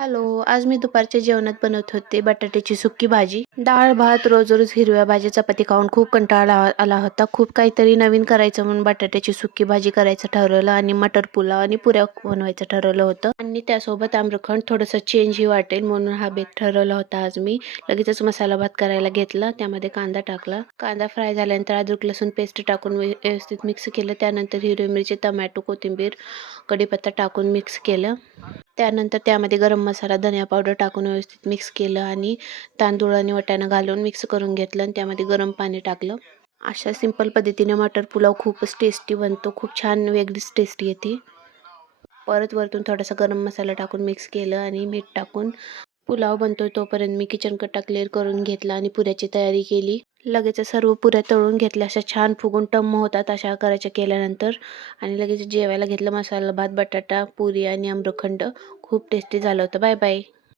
Hello, आज मी दुपारच्या जेवणात बनवत होते बटाट्याची सुक्की भाजी. डाळ, भात, रोज-रोज हिरव्या भाजी, चपाती खाऊन खूप कंटाळा आला होता. खूप काहीतरी नवीन करायचं म्हणून बटाट्याची सुक्की भाजी करायचं ठरवलं आणि मटर पुलाव आणि पुऱ्या बनवायचं ठरवलं होतं. आणि त्यासोबत आम्रखंड थोडंसं चेंजही वाटेल म्हणून हा बेत ठरवला होता आज मी. लगेचच मसाला भात करायला घेतला. त्यामध्ये कांदा टाकला. कांदा फ्राय झाल्यानंतर अद्रक लसूण पेस्ट टाकून व्यवस्थित मिक्स केलं. त्यानंतर हिरवी मिरची, टोमॅटो, कोथिंबीर, कढीपत्ता टाकून मिक्स केलं. त्यानंतर त्यामध्ये गरम मसाला, धनिया पावडर टाकून व्यवस्थित मिक्स केलं आणि तांदूळ आणि वाटाणा घालून मिक्स करून घेतलं आणि त्यामध्ये गरम पाणी टाकलं. अशा सिंपल पद्धतीने मटर पुलाव खूपच टेस्टी बनतो. खूप छान वेगळीच टेस्ट येते. परत वरतून थोडासा गरम मसाला टाकून मिक्स केलं आणि मीठ टाकून पुलाव बनतोय तोपर्यंत मी किचन कट्टा क्लिअर करून घेतला आणि पुऱ्याची तयारी केली. लगेच सर्व पुऱ्या तळून घेतल्या. अशा छान फुगून टम्म होतात अशा करायच्या केल्यानंतर आणि लगेच जेवायला घेतलं. मसाला भात, बटाटा, पुरी आणि आम्रखंड खूप टेस्टी झालं होतं. Bye bye.